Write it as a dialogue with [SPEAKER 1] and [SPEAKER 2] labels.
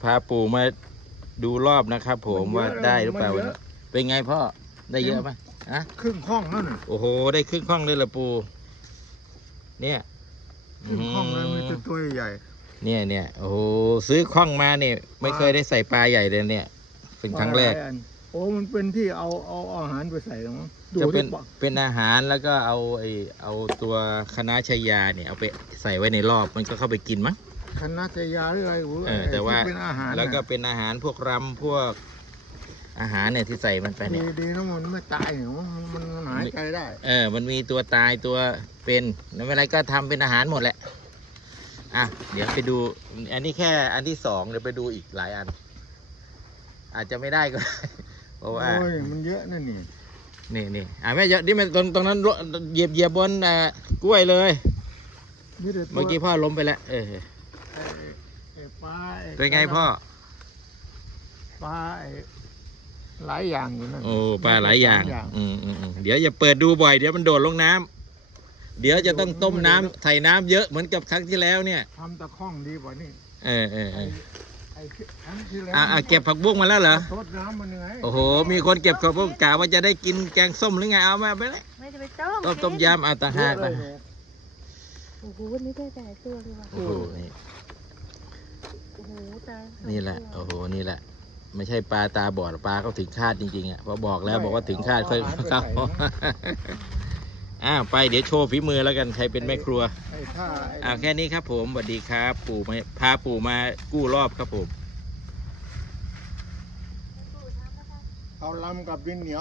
[SPEAKER 1] พาปู่มาดูรอบนะครับผมว่าได้หรือเปล่าเป็นไงพ่อได้เยอะไหมฮะ
[SPEAKER 2] ครึ่งห้องนั่นน่ะ
[SPEAKER 1] โอ้โหได้ครึ่งห้องเลยละปู่เนี่ย
[SPEAKER 2] ครึ่งห้องเลยมีตัวใหญ่
[SPEAKER 1] เนี่ยโอ้โหซื้อข้องมาเนี่ยไม่เคยได้ใส่ปลาใหญ่เลยเนี่ยเป็นครั้งแรก
[SPEAKER 2] โอ้มันเป็นที่เอาอาหารไปใส่หรอมั้ง
[SPEAKER 1] จะเป็นอาหารแล้วก็เอาตัวคณะชายาเนี่ยเอาไปใส่ไว้ในรอบมันก็เข้าไปกินมั้ง
[SPEAKER 2] คณะชายาหรืออะไร
[SPEAKER 1] แต่ว่า
[SPEAKER 2] เป็นอาหาร
[SPEAKER 1] แล้วก็เป็นอาหารพวกรำพวกอาหารเนี่ยที่ใส่มันไปเนี่ย
[SPEAKER 2] ดีนะมันไม่ตายเนาะมันหายใจได้
[SPEAKER 1] มันมีตัวตายตัวเป็นแล้วอะไรก็ทำเป็นอาหารหมดแหละอ่ะเดี๋ยวไปดูอันนี้แค่อันที่สองเดี๋ยวไปดูอีกหลายอันอาจจะไม่ได้ก็เพราะว่า
[SPEAKER 2] มันเยอะนั่นนี่
[SPEAKER 1] แม่เยอะนี่มันตรงนั้นเหยียบบนกล้วยเลยเมื่อกี้พ่อล้มไปแล้ว
[SPEAKER 2] ปลา
[SPEAKER 1] เป็นไงพ่อ
[SPEAKER 2] ปลาหลายอย่างอยู่นั่น
[SPEAKER 1] โอ้ปลาหลายอย่างเดี๋ยวอย่าเปิดดูบ่อยเดี๋ยวมันโดดลงน้ำเดี๋ยวจะต้องต้มน้ำใส่น้ำเยอะเหมือนกับครั้งที่แล้วเนี่ย
[SPEAKER 2] ทำตะข้องดีกว่านี่
[SPEAKER 1] เก็บผักบุ้งมาแล้วเหรอ
[SPEAKER 2] ทดน้ำมันยังไง
[SPEAKER 1] โอ้โหมีคนเก็บผักบุ้งกะว่าจะได้กินแกงส้มหรือไงเอามาไปเลย
[SPEAKER 3] ไม่จะไป
[SPEAKER 1] ต้มยำเอาตะหากไป
[SPEAKER 3] โอ้โหวันนี้ได้แต่ตัวเลยว่ะ
[SPEAKER 1] โอ้โหนี่แหละโอ้โหนี่แหละไม่ใช่ปลาตาบอดปลาเขาถึงคาดจริงๆอ่ะพอบอกแล้วบอกว่าถึงคาดค่อยเข้าไปเดี๋ยวโชว์ฝีมือแล้วกันใครเป็นแม่ครัวแค่นี้ครับผมสวัสดีครับปู่พาปู่มากู้รอบครับผม
[SPEAKER 2] เอาลำกับดินเหนียว